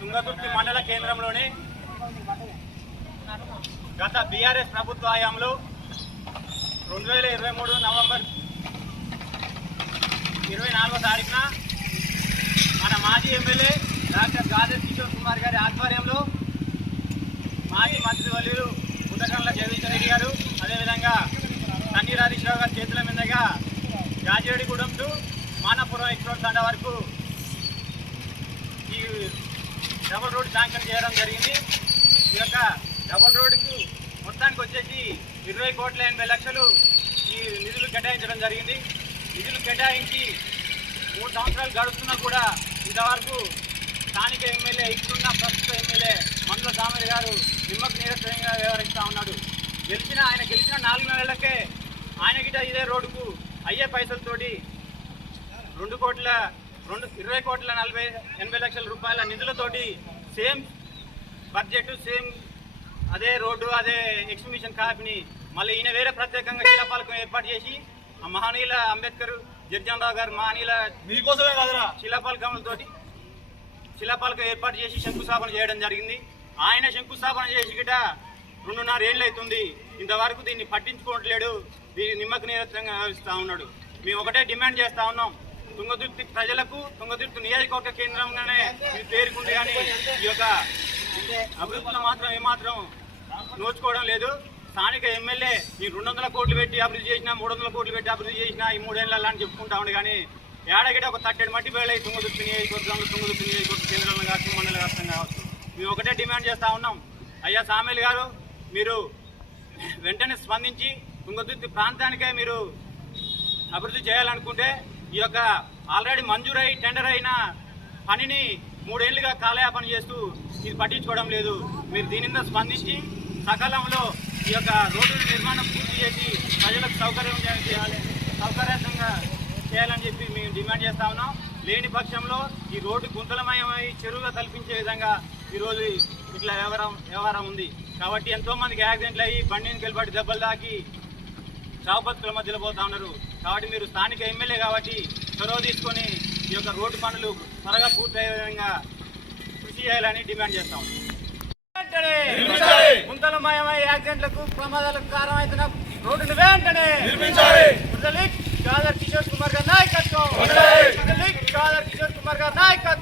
తుంగతుర్తి మండల కేంద్రంలోని గత బీఆర్ఎస్ ప్రభుత్వ హయాంలో 2023 నవంబర్ 24వ తారీఖున మన మాజీ ఎమ్మెల్యే డాక్టర్ గాదర్ కిషోర్ కుమార్ గారి ఆధ్వర్యంలో మాజీ మంత్రివర్యులు ఉత్తకండ్ల జగదీశ్వర రెడ్డి గారు, అదేవిధంగా తన్నీర్ హరీష్ రావు గారి చేతుల మీదుగా జాజిరెడ్డిగూడెం టు మానపురం ఎక్స్ప్రెస్ తండా వరకు ఈ డబుల్ రోడ్ శాంక్షన్ చేయడం జరిగింది. ఈ యొక్క డబుల్ రోడ్డుకు మొత్తానికి వచ్చేసి 20,80,00,000 ఈ నిధులు కేటాయించడం జరిగింది. నిధులు కేటాయించి 3 సంవత్సరాలు గడుస్తున్నా కూడా ఇంతవరకు స్థానిక ఎమ్మెల్యే, ఇప్పుడున్న ప్రస్తుత ఎమ్మెల్యే మందుల సామయ్య గారు నిమ్మకు నీరసంగా వ్యవహరిస్తూ ఉన్నాడు. ఆయన గెలిచిన 4 నెలలకే ఆయన గిట ఇదే రోడ్డుకు అయ్యే పైసలతోటి 20,40,80,00,000 రూపాయల నిధులతోటి సేమ్ బడ్జెట్, సేమ్ అదే రోడ్డు, అదే ఎగ్జిబిషన్ కాపీని మళ్ళీ ఈయన వేరే ప్రత్యేకంగా శిలాఫలకం ఏర్పాటు చేసి ఆ మహనీయుల అంబేద్కర్, జగ్జన్రావు గారు మహనీయుల మీకోసమే కాదురా శిలాఫలకం ఏర్పాటు చేసి శంకుస్థాపన చేయడం జరిగింది. ఆయన శంకుస్థాపన చేసి గిట 2.5 ఏళ్ళు అవుతుంది. ఇంతవరకు దీన్ని పట్టించుకోవట్లేడు. దీన్ని నిమ్మకు నీరసంగా వ్యవహరిస్తూ ఉన్నాడు. మేము ఒకటే డిమాండ్ చేస్తూ ఉన్నాం, తుంగతుర్తి ప్రజలకు తుంగతుర్తి నియోజకవర్గ కేంద్రంగానే ఇది పేరుకుంది, కానీ ఈ యొక్క అభివృద్ధిలో మాత్రం ఏమాత్రం నోచుకోవడం లేదు. స్థానిక ఎమ్మెల్యే ఈ 200 కోట్లు పెట్టి అభివృద్ధి చేసినా, 300 కోట్లు పెట్టి అభివృద్ధి చేసినా ఈ 3 ఏళ్ళ అని చెప్పుకుంటా ఉండే, కానీ ఏడగిట ఒక 30 మట్టి వేళ తుంగతుర్తి నియోజకవర్గంలో, తుంగతుర్తి నియోజకవర్గ కేంద్రంలో కావచ్చు, మండల వ్యాప్తంగా కావచ్చు. మేము ఒకటే డిమాండ్ చేస్తూ ఉన్నాం, అయ్యా సామేల్ గారు, మీరు వెంటనే స్పందించి తుంగతుర్తి ప్రాంతానికే మీరు అభివృద్ధి చేయాలనుకుంటే ఈ యొక్క ఆల్రెడీ మంజూరై టెండర్ అయిన పనిని 3 ఏళ్లుగా కాలయాపన చేస్తూ ఇది పట్టించుకోవడం లేదు. మీరు దీని మీద స్పందించి సకాలంలో ఈ యొక్క రోడ్డు నిర్మాణం పూర్తి చేసి ప్రజలకు సౌకర్యంగా చేయాలని చెప్పి మేము డిమాండ్ చేస్తా ఉన్నాం. లేని పక్షంలో ఈ రోడ్డు గుంతలమయమై చెరువుగా కల్పించే విధంగా ఈరోజు ఇట్లా వ్యవహారం ఉంది. కాబట్టి ఎంతోమందికి యాక్సిడెంట్లు అయ్యి బండిని గెలిపడి దెబ్బలు తాకి చావు బతుకుల మధ్యలో పోతా ఉన్నారు. కాబట్టి మీరు స్థానిక ఎమ్మెల్యే కాబట్టి చొరవ తీసుకొని ఈ యొక్క రోడ్డు పనులు త్వరగా పూర్తయ్యే విధంగా కృషి చేయాలని డిమాండ్ చేస్తాం. గుంతలమయమై యాక్సిడెంట్లకు, ప్రమాదాలకు కారణమవుతున్న రోడ్డును వెంటనే గాదర్ కిషోర్ కుమార్ గారి నాయకత్వం, గాదర్ కిషోర్ కుమార్ గారి నాయకత్వం.